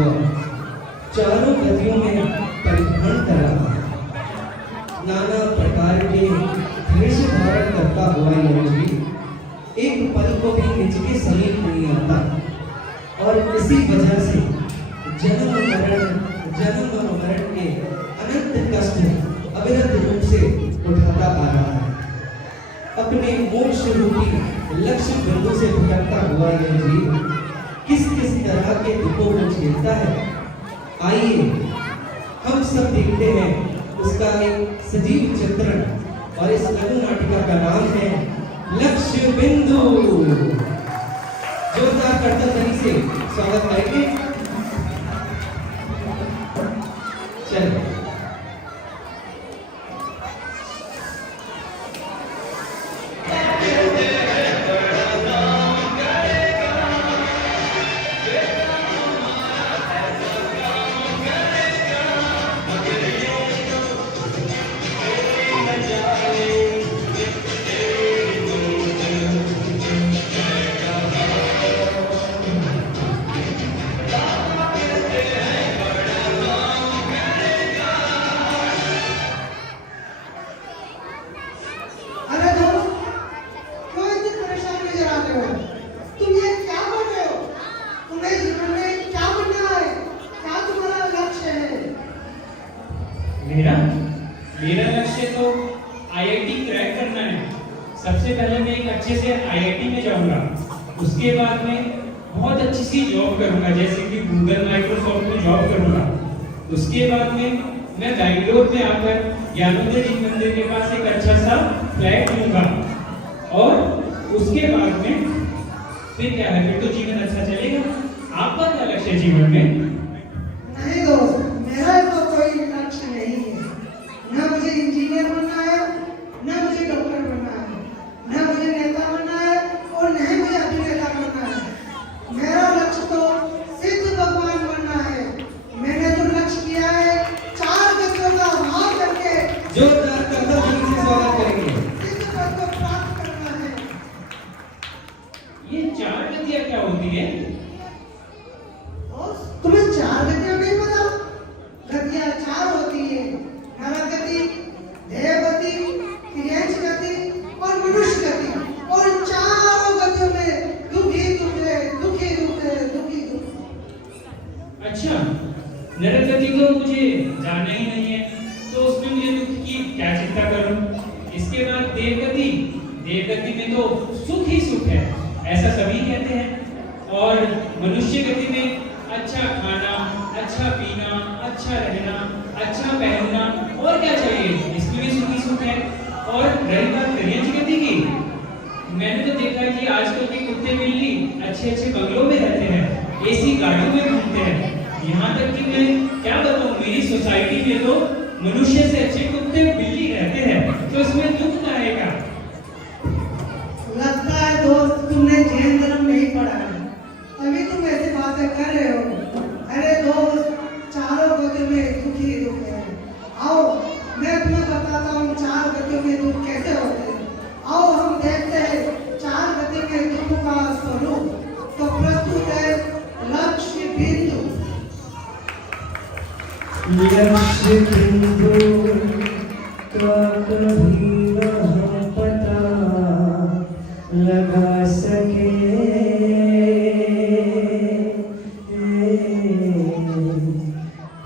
हुआ, चारों गतियों में परिभ्रमण कर रहा है। नाना प्रकार के भेष धारण करता हुआ योगी एक पल को भी निज के समीप नहीं आता और इसी वजह से जन्म और मरण के अनंत कष्ट अविरत रूप से उठाता आ रहा है। अपने मोक्ष रूपी लक्ष्य बिंदु से भटकता हुआ यह जीव किस किस तरह के दुखों को झेलता है, आइए हम सब देखते हैं उसका एक सजीव चित्रण। और इस लघु नाटिका का नाम है लक्ष्य बिंदु। जोरदार करतल ध्वनि से स्वागत करेंगे। चलिए मेरा लक्ष्य तो आईआईटी क्रैक करना है। सबसे पहले मैं एक अच्छे से आईआईटी में जाऊंगा, उसके बाद में बहुत अच्छी सी जॉब करूंगा, जैसे कि गूगल माइक्रोसॉफ्ट में जॉब करूंगा। उसके बाद में मैं बैंगलोर में आकर ज्ञानोदय जी मंदिर के पास एक अच्छा सा फ्लैट लूंगा और उसके बाद में फिर क्या है, फिर तो जीवन अच्छा चलेगा। आपका क्या लक्ष्य है जीवन में? नहीं दोस्त, मेरा तो कोई लक्ष्य नहीं है। ना मुझे इंजीनियर बनना है, ना मुझे डॉक्टर बनना है, ना मुझे नेता बनना है और न ही मुझे अभिनेता बनना है। मेरा लक्ष्य तो सिद्ध भगवान बनना है। मैंने जो लक्ष्य किया है 4 गतियों का भाव करके जोरदार करतल ध्वनि से स्वागत करेंगे। सिद्ध पद को प्राप्त करना है। ये 4 गतियां क्या होती है? तुम्हें 4 गतियां नहीं पता? गतियां 4 होती है, नर गति, देव गति, तिर्यंच गति और मनुष्य गति। और चारों गतियों में दुखी दुख है, दुखी दुख है, दुखी दुख। अच्छा, नर गति तो मुझे जानना ही नहीं है, तो उसमें मुझे दुख की क्या चिंता करूं? इसके बाद देव गति में तो सुख ही सुख है, ऐसा सभी कहते हैं। और मनुष्य गति में अच्छा खाना, अच्छा पीना, अच्छा रहना, अच्छा पहनना, और क्या चाहिए, इसमें भी सुखी सुख है। और रही बात तिर्यंच गति की, मैंने तो देखा है कि आजकल के कुत्ते बिल्ली अच्छे अच्छे बंगलों में रहते हैं, एसी गाड़ियों में घूमते हैं। यहाँ तक कि मैं क्या बताऊँ, मेरी सोसाइटी में तो मनुष्य से अच्छे कुत्ते बिल्ली रहते हैं, तो इसमें दुख क्या आएगा? लगता है दोस्त तुमने जैन धर्म नहीं पढ़ा है, तभी तुम ऐसी बातें कर रहे हो। अरे दोस्त, चारों गतियों में दुख ही दुख है। आओ मैं तुम्हें बताता हूँ 4 गतियों में दुख कैसे होते हैं। आओ हम देखते हैं 4 गति में दुख का स्वरूप। तो प्रस्तुत है लक्ष्य बिंदु। लक्ष्य बिंदु का कभी वह पता लगा सके,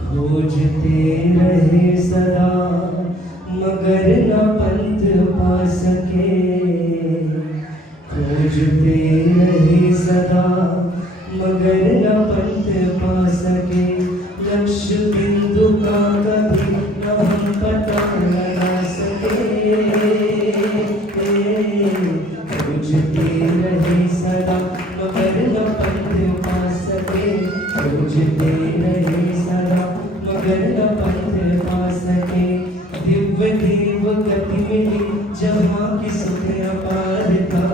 खोजते रहे सदा मगर न पंथ पा सके, खोजते रहे सदा मगर न पंथ पा सके। लक्ष्य बिंदु का कभी न हम पता लगा सके, खोजते रहे सदा मगर न पंथ पा सके, खोजते रहे सदा मगर न पंथ पा सके। दिव्य देव गति मिली जहाँ की सुख अपार था,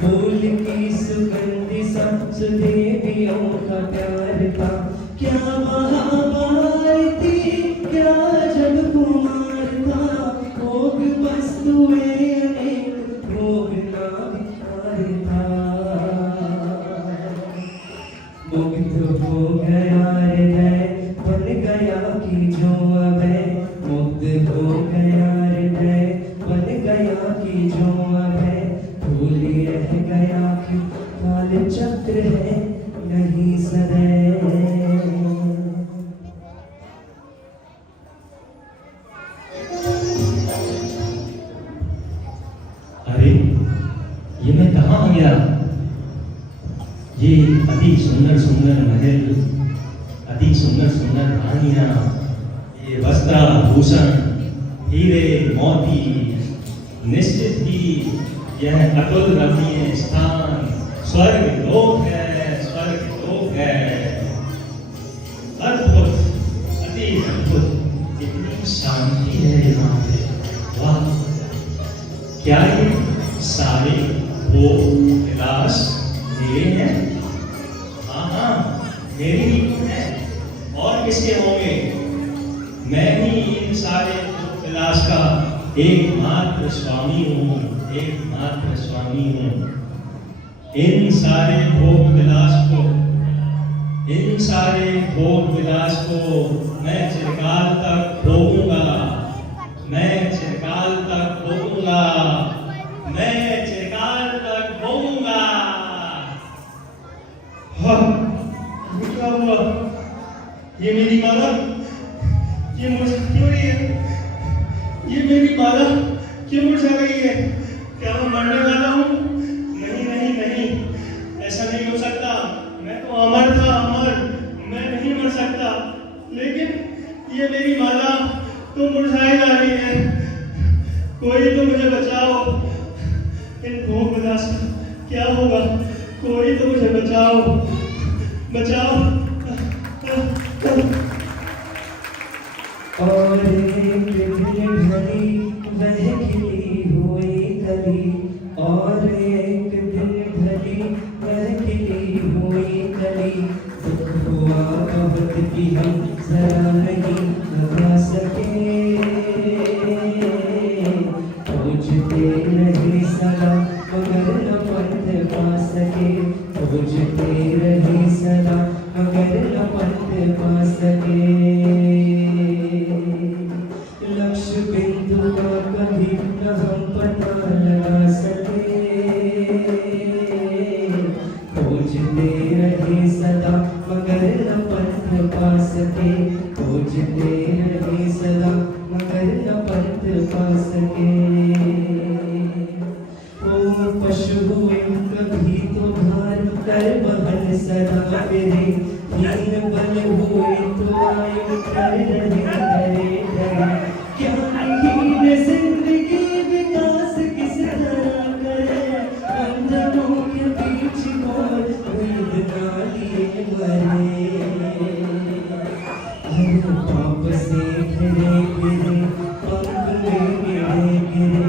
फूल की सुगंधि सा सुदेवियों का प्यार था। क्या महामार थी, क्या जब कुमार था, भोग वस्तुएं अनेक, भोग ना विकार था। मुग्ध हो गया रे आभूषण हीरे मोती, निश्चित ही यह अतुल रमणीय स्थान स्वर्ग लोक है, स्वर्ग लोक है। अद्भुत, अति अद्भुत, इतनी शांति है यहाँ पे। वाह, क्या ये सारे भोग विलास मेरे हैं? हाँ, मेरी ही है, और किसके होंगे? मैं ही इन सारे भोग विलास का एकमात्र स्वामी हूँ, एकमात्र स्वामी हूँ। इन सारे भोग विलास को, इन सारे भोग विलास को मैं चिरकाल तक भोगूंगा, मैं चिरकाल तक भोगूंगा, मैं चिरकाल तक भोगूंगा। हाँ, ये क्या हुआ? ये मेरी माला, ये मुझे क्यों रही है? ये मेरी माला क्यों मुरझा गई है? क्या मैं मरने वाला हूँ? नहीं नहीं नहीं, ऐसा नहीं हो सकता। मैं तो अमर था, अमर, मैं नहीं मर सकता। लेकिन ये मेरी माला तो मुरझाई जा रही है। कोई तो मुझे बचाओ, इन भोग विलास का क्या होगा? कोई तो मुझे बचाओ, बचाओ। और एक दिन घड़ी वह खिली हुई कली, और एक दिन घड़ी वह खिली हुई कली। दुख हुआ बहुत कि हम जरा नहीं लगा सके, खोजते रहे सदा मगर न पंथ पा सके, खोजते रहे सदा मगर न पंथ पा सके। लक्ष्य बिंदु का कभी न हम पता लगा सके, खोजते रहे सदा मगर न पंथ पा सके, खोजते रहे सदा मगर न पंथ पा सके। ओ पशु हुए कभी तो भार कर बहन सदा फिरे, हीन बल हुए तो आयु कर रहे डरे डरे। क्या हीन जिंदगी विकास किस तरह करे, बंधनों के बीच और वेद ना लिए मरे। हर पाप से घिरे घिरे पंख में गिरे गिरे,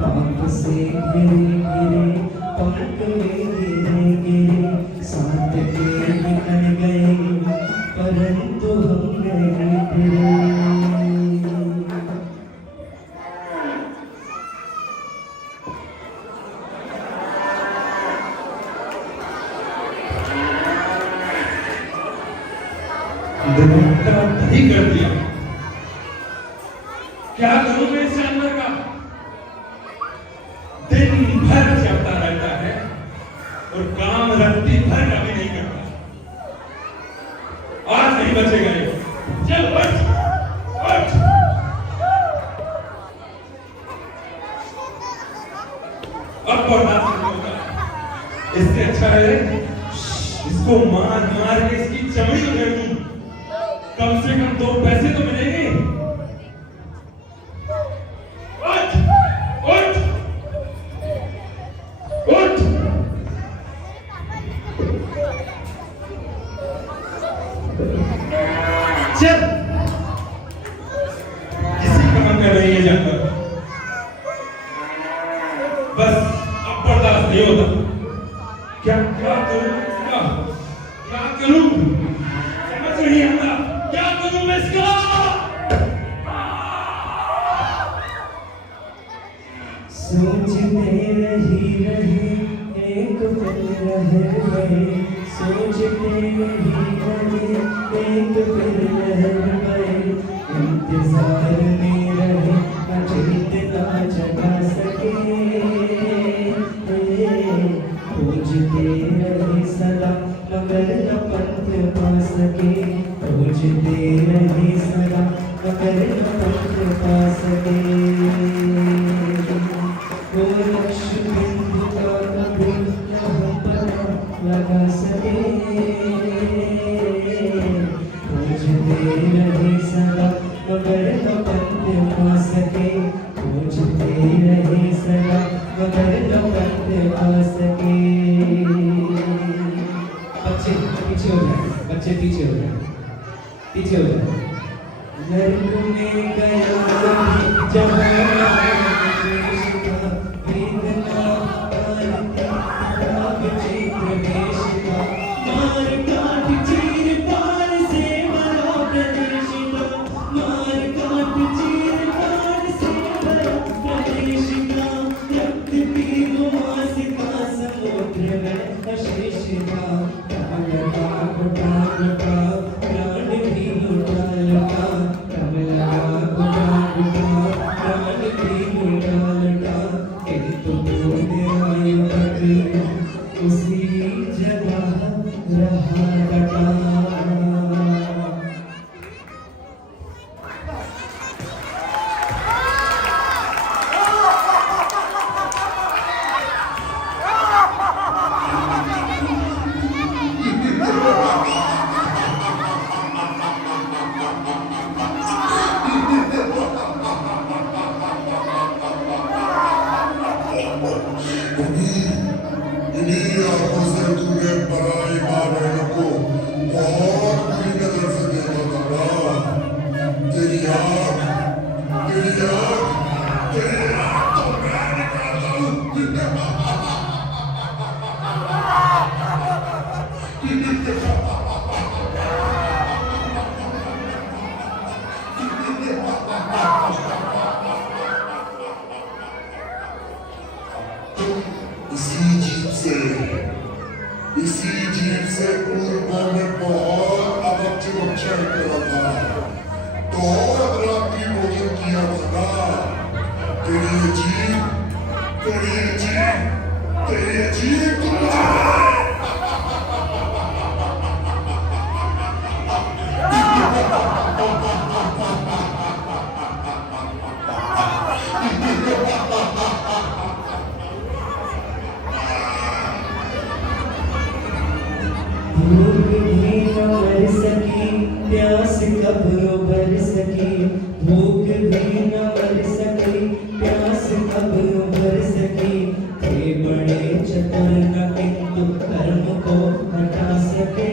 पाप से घिरे घिरे पंख में गिरे गिरे। साथ के निकल गए परंतु हम नहीं फिरे। नहीं कर दिया। क्या करूं मैं इस जानवर का? दिन भर जगता रहता है और काम रत्ती भर कभी नहीं करता। आज नहीं बचेगा ये। चल उठ, उठ। अब बर्दाश्त नहीं होता। इससे अच्छा है इसको मार मार के इसकी चमड़ी उधेड़ दूं। कम से कम 2 पैसे तो मिलेंगे। उठ, उठ, उठ। चल, किसी का मन कर रही है जानवर। बस अब बर्दाश्त नहीं होता। क्या क्या करूं? क्या करूं? समझ नहीं आता। क्या करूं मैं इसका? सोचते रही रहे एक पल रह गए, सोचते रही रहे एक पल रह गए। इंतजार में रहे न जितना जगा सके, खोजते रहे सदा मगर न पंथ पा सके, खोजते रहे सदा मगर न पंथ पा सके। वो लक्ष्य बिंदु का कभी न हम पता लगा सके, खोजते रहे सदा मगर न पंथ पीछे हो जाए। नर्क में गया जहाँ देश का वेदना पालती राग चैत्र देश का मार काट चीर पार से भरा प्रदेश का मार काट चीर पार से भरा प्रदेश का रक्त की गुमास का समुद्र में अशेष का प्राण का प्राण भी लुटा लुटा कमला गुटा प्राण भी लुटा लुटा एक तो बूंद आई पड़ उसी जगह रहा डटा। इन्हीं आंखों से तूने पराई माँ बहनों को बहुत बुरी नजर से देखा था ना। तेरी आँख तो मैं निकालता हूँ। इसी जीत से पूर्व में बहुत अवध चयन करा था तो और रात्रि भोजन किया था ना। तेरी जीत भूख भी न मर सकी प्यास कब उबर सकी भूख भी न मर सकी प्यास कब उबर सकी थे बड़े चतुर न किंतु कर्म को हटा सके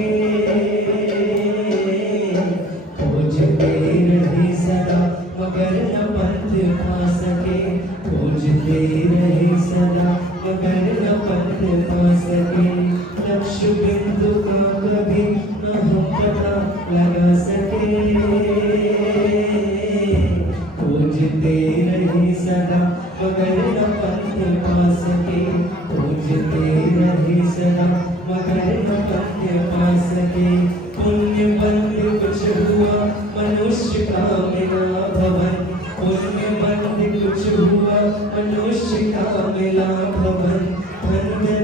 खोजते रहे सदा मगर न पंथ पा सके खोजते रहे सदा मगर न पंथ पा सके लक्ष्य बिंदु का कभी न हम पता लगा सके खोजते रहे सदा मगर न पंथ पा सके खोजते रहे सदा मगर न पंथ पा सके पुण्य बंद कुछ हुआ मनुष्य का मिला भवन पुण्य बंद कुछ हुआ मनुष्य का मिला भवन धन में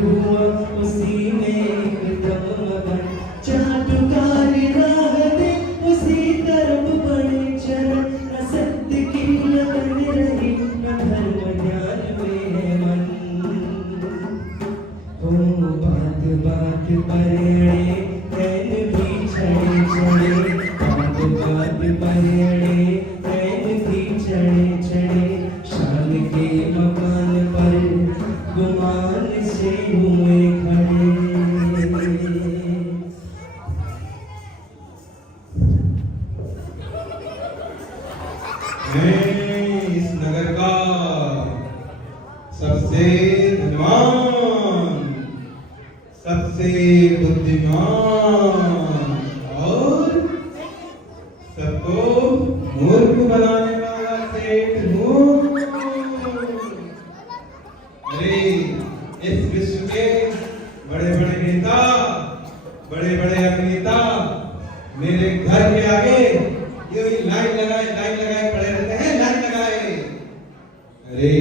हुआ उसी में एकदम मगन चाटुकारी राह दे उसी तरफ बड़े चरण न सत्य की लगन रही न धर्म ज्ञान में मन हो बात बात पर अड़े नैन भी छड़े छड़े बात बात पर अड़े नैन भी छड़े छड़े शान के मकान पर गुमान से हुए खड़े। मैं इस नगर का सबसे धनवान सबसे बुद्धिमान और सबको मूर्ख बनाने वाला सेठ हूँ। अरे इस विश्व के बड़े बड़े नेता बड़े बड़े अभिनेता मेरे घर के आगे ये लाइन लगाए खड़े रहते हैं लाइन लगाए। अरे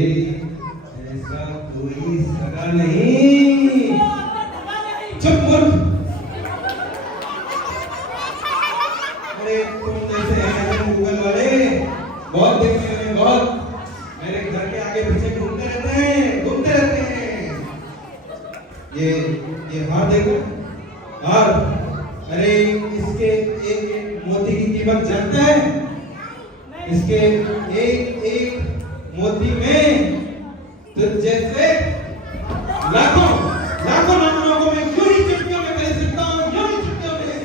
ऐसा कोई सगा नहीं। चुप मूर्ख। अरे तुम जैसे हैं गूगल वाले बहुत देखते हैं बहुत मेरे घर के आगे पीछे घूमते रहते हैं। ये हार देखो हार। अरे इसके एक मोती की कीमत जानता है? इसके एक मोती में तुझ जैसे लाखों लाखों लोगों में यूं ही चुटकियों में कह सकता हूँ यूं ही चुटकियों में।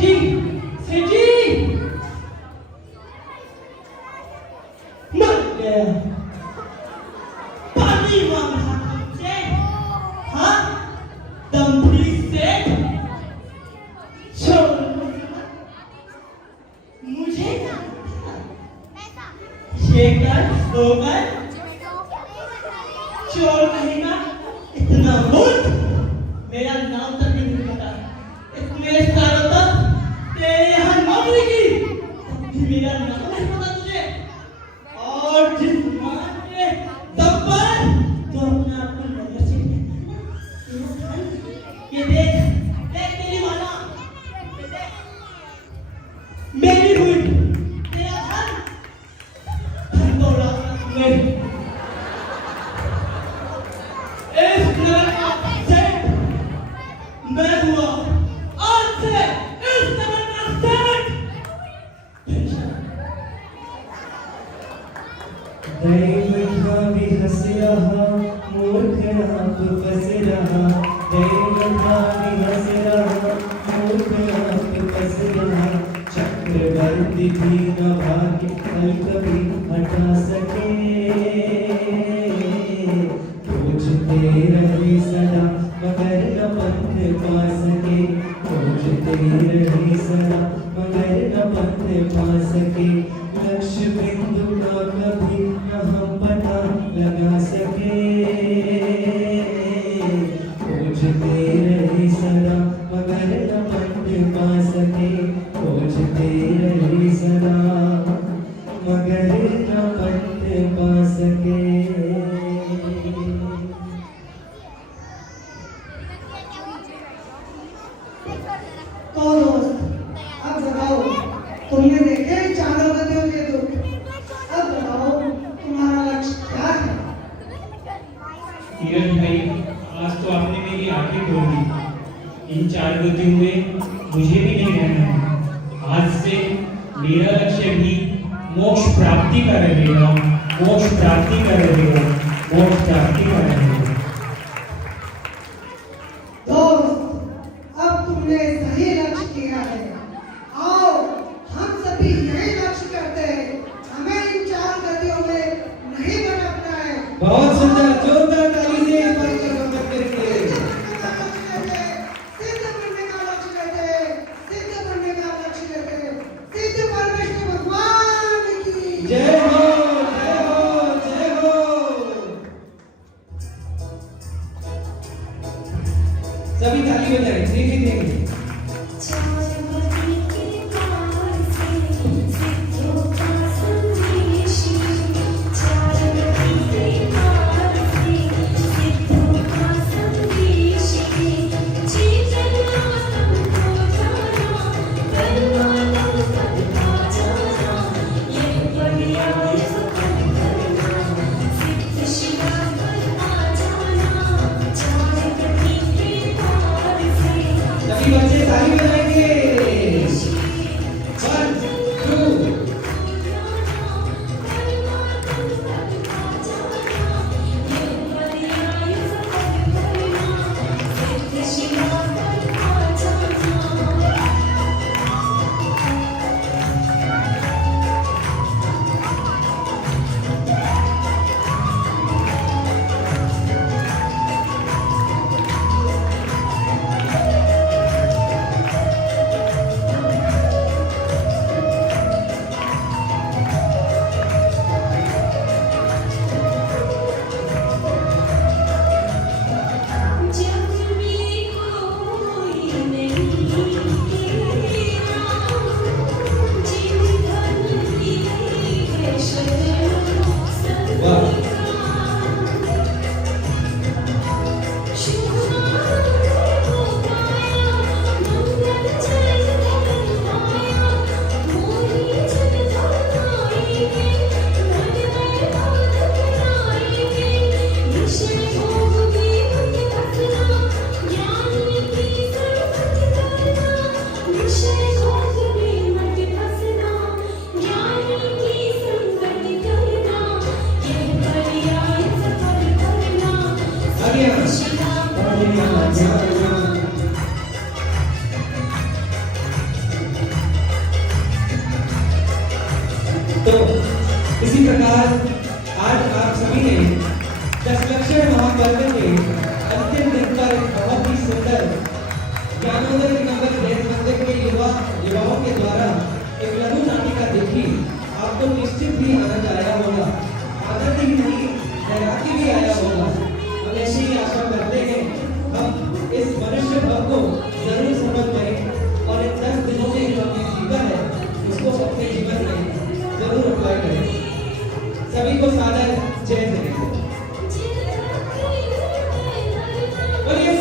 जी, सेठ जी, मर गया। पानी मांग रहा था मुझसे, हाँ, दम्भी सेठ, छोड़ मुझे शेकर, सोकर, चोर कहेगा, इतना मूर्ख, मेरा नाम तक भी नहीं पता। इतने सालों तक तेरे यहाँ नौकरी की, तब भी मेरा नाम नहीं पता तुझे। और जिस मान के दम पर तो अपने आप को नजर से ये देख, देख तेरी माला, ये देख, मेरी हुई, तेरा धन दौड़ा मेरी। इस नगर का सेठ मैं हुआ, आज से इस नगर का सेठ। दैवता भी हंस रहा, मूर्ख आप फंस रहा। दैवता भी हंस रहा, मूर्ख आप फंस रहा। चक्रवर्ती भी न भाग्य फल कभी हटा सके। पूछते रहे सदा मगर न पंथ पा सके। पूछते रहे सदा मगर न पंथ पा सके। लक्ष्य बिंदु का कभी न हम पता लगा सके। पूछते रहे सदा मगर न पंथ पा सके। पूछते रहे सदा मगर न पंथ पा सके। तो दोस्त, अब बताओ, तुमने देखे चारों गतियों के दुख। अब बताओ तुम्हारा लक्ष्य क्या है? धीरज भाई, आज तो आपने मेरी आंखें खोल दी। इन चार गतियों में मुझे भी नहीं रहना है। आज से मेरा लक्ष्य भी मोक्ष प्राप्ति का रहेगा, मोक्ष प्राप्ति का रहेगा, मोक्ष प्राप्ति का रहेगा। दोस्त, अब तुमने सही लक्ष्य किया है। आओ हम सभी यही लक्ष्य करते हैं। हमें इन चार गतियों में नहीं भटकना है। बहुत सुंदर, जोरदार ताली से इस बात का स्वागत करेंगे। सिद्ध बनने का लक्ष्य लेते हैं, सिद्ध बनने का लक्ष्य लेते हैं। सिद्ध परमेश्वर भगवान की जय हो, जय हो, जय हो। सभी ताली बजाएं, देखिए देखिए। नमस्कार। आज आप सभी ने दशलक्षण महापर्व के अंतिम दिन पर बहुत ही सुंदर ज्ञानोदय नगर जैन मंदिर के युवाओं के द्वारा एक लघु नाटिका देखी। आपको निश्चित ही आनंद आया होगा, आनंद ही नहीं हैरानी भी आया होगा। हम ऐसी ही आशा करते हैं हम इस मनुष्य भाव को जरूर समझ करें और इन 10 दिनों में जो हमने सीखा है उसको अपने जीवन में जरूर अप्लाई करें। सभी को सादर जय जय।